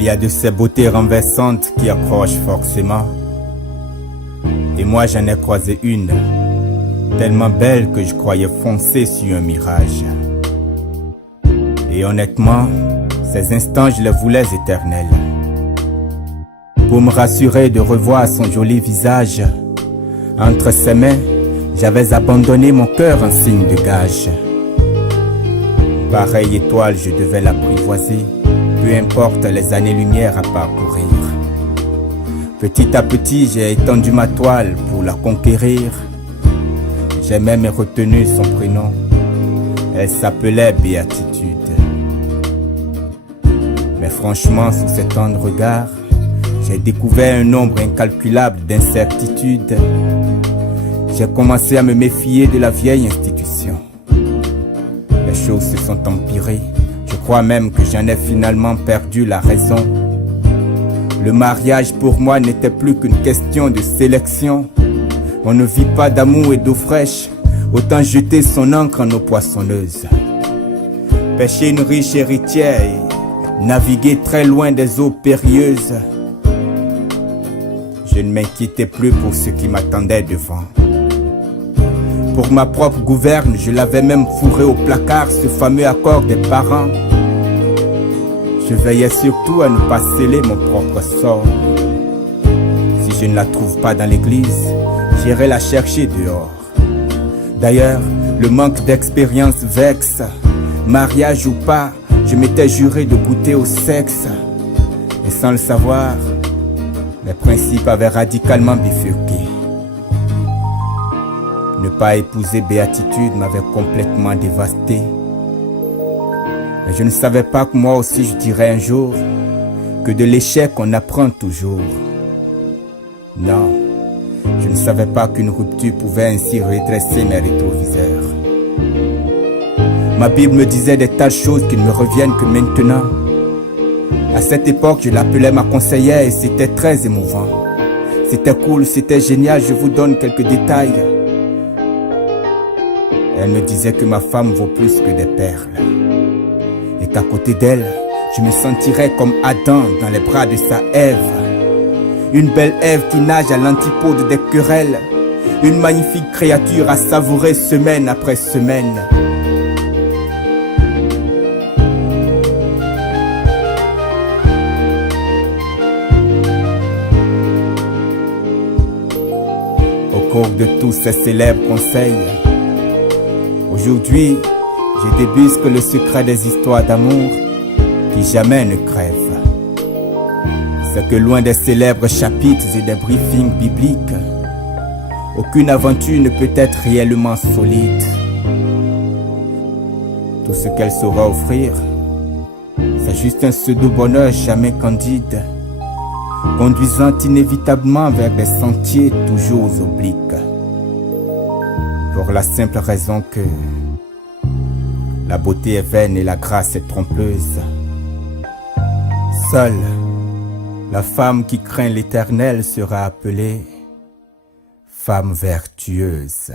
Il y a de ces beautés renversantes qui accrochent forcément. Et moi j'en ai croisé une, tellement belle que je croyais foncer sur un mirage. Et honnêtement, ces instants je les voulais éternels. Pour me rassurer de revoir son joli visage, entre ses mains, j'avais abandonné mon cœur en signe de gage. Pareille étoile, je devais l'apprivoiser, peu importe les années-lumière à parcourir. Petit à petit, j'ai étendu ma toile pour la conquérir. J'ai même retenu son prénom. Elle s'appelait Béatitude. Mais franchement, sous cet tendre regard, j'ai découvert un nombre incalculable d'incertitudes. J'ai commencé à me méfier de la vieille institution. Les choses se sont empirées. Je crois même que j'en ai finalement perdu la raison. Le mariage pour moi n'était plus qu'une question de sélection. On ne vit pas d'amour et d'eau fraîche. Autant jeter son encre en eau poissonneuse. Pêcher une riche héritière et naviguer très loin des eaux périlleuses. Je ne m'inquiétais plus pour ce qui m'attendait devant. Pour ma propre gouverne, je l'avais même fourré au placard, ce fameux accord des parents. Je veillais surtout à ne pas sceller mon propre sort. Si je ne la trouve pas dans l'église, j'irai la chercher dehors. D'ailleurs, le manque d'expérience vexe. Mariage ou pas, je m'étais juré de goûter au sexe. Et sans le savoir, mes principes avaient radicalement bifurqué. Ne pas épouser Béatitude m'avait complètement dévasté. Mais je ne savais pas que moi aussi je dirais un jour que de l'échec on apprend toujours. Non, je ne savais pas qu'une rupture pouvait ainsi redresser mes rétroviseurs. Ma Bible me disait des tas de choses qui ne me reviennent que maintenant. À cette époque, je l'appelais ma conseillère et c'était très émouvant. C'était cool, c'était génial, je vous donne quelques détails. Elle me disait que ma femme vaut plus que des perles. Et qu'à côté d'elle, je me sentirais comme Adam dans les bras de sa Ève. Une belle Ève qui nage à l'antipode des querelles. Une magnifique créature à savourer semaine après semaine. Au cours de tous ces célèbres conseils, aujourd'hui, je débusque le secret des histoires d'amour qui jamais ne crèvent. C'est que loin des célèbres chapitres et des briefings bibliques, aucune aventure ne peut être réellement solide. Tout ce qu'elle saura offrir, c'est juste un pseudo-bonheur jamais candide, conduisant inévitablement vers des sentiers toujours obliques. Pour la simple raison que la beauté est vaine et la grâce est trompeuse. Seule la femme qui craint l'Éternel sera appelée femme vertueuse.